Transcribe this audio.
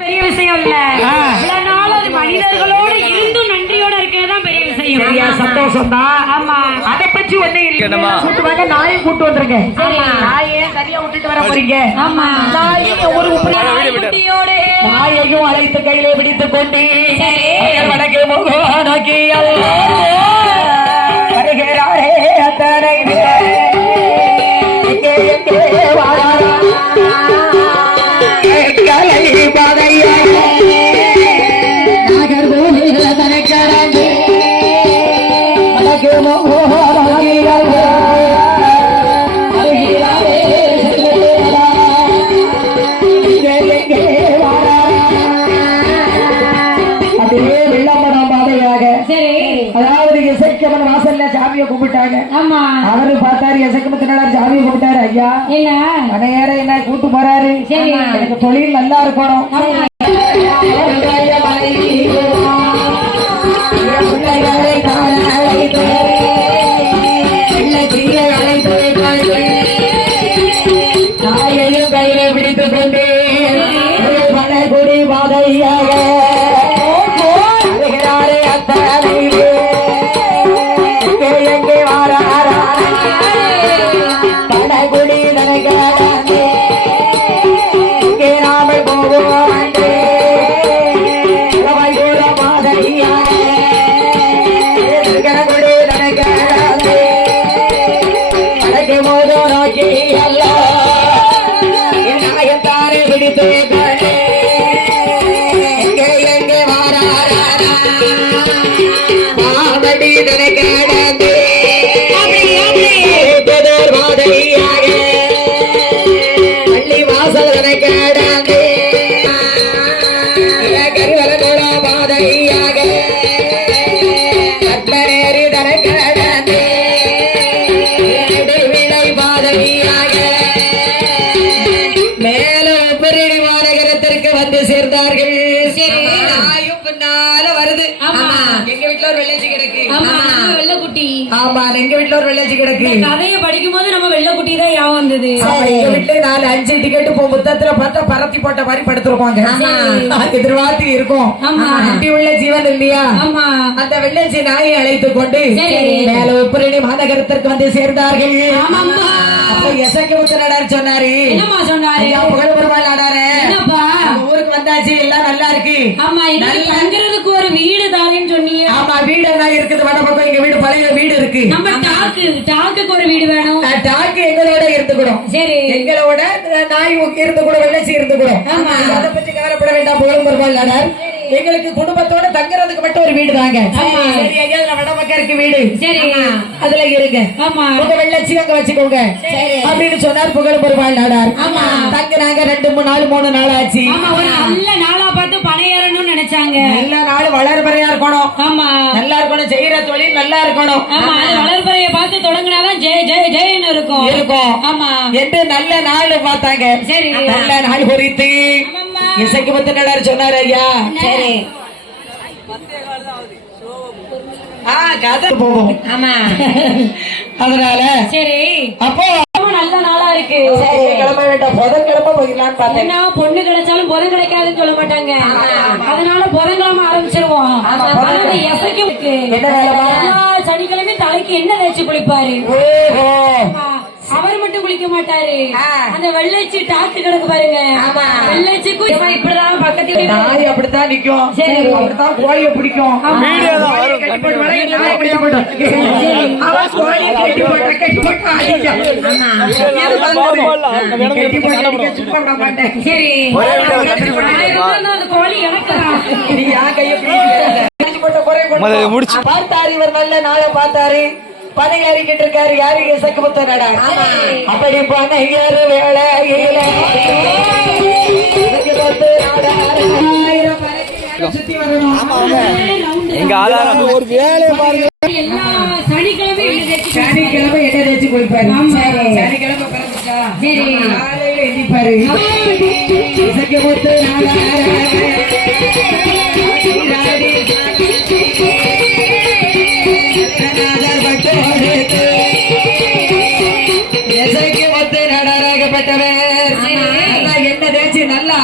பெரிய விஷயம் இல்ல. இவ்வளவு நாள் அது மனிதர்களோட இருந்தும் நன்றியோட இருக்கதான் பெரிய விஷயம். சரியா சந்தோஷம் தான் ஆமா. அதை பற்றி ஒண்ணு என்னம்மா? கூட்டு வாங்க நாயும் கூட்டு வந்திருக்கேன் சரி. நாயே தனியா விட்டுட்டு வர போறீங்க. ஆமா. நாயும் ஒரு உப்பு- குட்டியோட. நாயையும் அழைத்து கையிலே பிடித்துக் கொண்டு சரி. வடக்கு முகம் சாமியை கும்பிட்டாங்க ஆமா. அவரு பார்த்தாரு இசைக்கமத்தினால சாமியை கும்பிட்டாரு ஐயா என்ன நேரம் என்ன கூட்டு போறாரு? சரி. எனக்கு தொழில் நல்லா இருக்கணும். ஆமா. பிள்ளைகளை நான் அழைத்து, நாயத்தாரை பிடித்து கொண்டே எங்கே எங்கே வாராரா? மாவடி நனகாதே புதர் மாதையாக பள்ளி வாசல் கேடாந்தே. கருவலனோட மாதையாக வெள்ளக்குட்டி. ஆமா எங்க வீட்டுல ஒரு வெள்ளச்சி கிடக்கு. கதையை படிக்கும் போது நம்ம வெள்ளக்குட்டி தான் ஞாபகம் வந்தது. ஆமா, எங்க வீட்டுல நாலு அஞ்சு டிக்கெட் பார்த்தா பரத்தி போட்ட மாதிரி படுத்திருப்பாங்க. எதிர்பார்த்து இருக்கும். ஆமா. குட்டி உள்ள ஜீவன் இல்லையா? ஆமா. அந்த வெள்ளச்சி நாயை அழைத்துக் கொண்டு. மேல உப்புரணி மாநகரத்திற்கு வந்து சேர்ந்தார்கள். எசக்கு முத்தனார் சொன்னாரு. சொன்னாரு? புகழ் பெருமாள் ஊருக்கு வந்தாச்சு எல்லாம் நல்லா இருக்கு. ஆமா தங்குறதுக்கு ஒரு வீடு தானேன்னு வீடு என்ன இருக்குது. வட பக்கம் எங்க வீடு பழைய வீடு இருக்கு. நம்ம டாக்கு டாக்குக்கு ஒரு வீடு வேணும். டாக்கு எங்களோட இருந்துக்கணும். சரி. எங்களோட நாய் இருந்து கூட வெள்ளச்சி இருந்து கூட ஆமா. அதை பத்தி கவலைப்பட வேண்டாம் புகழும் பெருமாள் எங்களுக்கு குடும்பத்தோட தங்குறதுக்கு மட்டும் ஒரு வீடு தாங்க இருக்கு வீடு. சரி. அதுல இருங்க. ஆமா. உங்க வெள்ளச்சி அங்க வச்சுக்கோங்க. அப்படின்னு சொன்னார் புகழும் பெருமாள் நாடார். ஆமா. தங்குனாங்க ரெண்டு மூணு நாள் மூணு நாள் ஆச்சு நல்ல நாளா வளர்பறையா இருக்கணும் ஆமா. நல்லா இருக்கணும் செய்யற தொழில் நல்லா இருக்கணும். ஆமா அது வளர்பறைய பார்த்து தொடங்கினாதான் ஜெய ஜெய ஜெயன்னு இருக்கும். இருக்கும். ஆமா. என்று நல்ல நாள் பார்த்தாங்க. சரி. நல்ல நாள் குறித்து. இசைக்கு பத்து நடார் சொன்னார் ஐயா. சரி. போவோம். ஆமா. அதனால சரி. அப்போ நல்ல நாளா இருக்கு. கிளம்ப வேண்டாம். புதன் கிளம்ப பார்த்தேன். என்ன? பொண்ணு கிடைச்சாலும் புதன் கிடைக்காதுன்னு சொல்ல மாட்டாங்க. அதனால புதன்கிழமை ஆரம்பிச்சிருவோம். என்ன வேலைமா சனிக்கிழமையும் தலைக்கு என்ன தேய்ச்சி குளிப்பாரு. ஓஹோ. மாட்டாரு. அந்த வெள்ளைச்சி டாக்கு கிடக்கு பாருங்க. வெள்ளைச்சிக்கும் இப்படிதான் பக்கத்துல நாய் அப்படித்தான் நிக்கும். சரி. அப்படித்தான் கோழிய பிடிக்கும். கோழி. முடிச்சு. பார்த்தாரு இவர் நல்ல நாளை பார்த்தாரு. பதவி அறிக்கிட்டு இருக்காரு. யாரு? சக்குமுத்த நடா அப்படி போன யாரு வேலையில எங்க ஆதாரம் ஒரு வேலையை பாருங்க. சனிக்கிழமை சனிக்கிழமை எதை வச்சு போய்ப்பாரு சனிக்கிழமை பிறந்துச்சா? காலையில हरे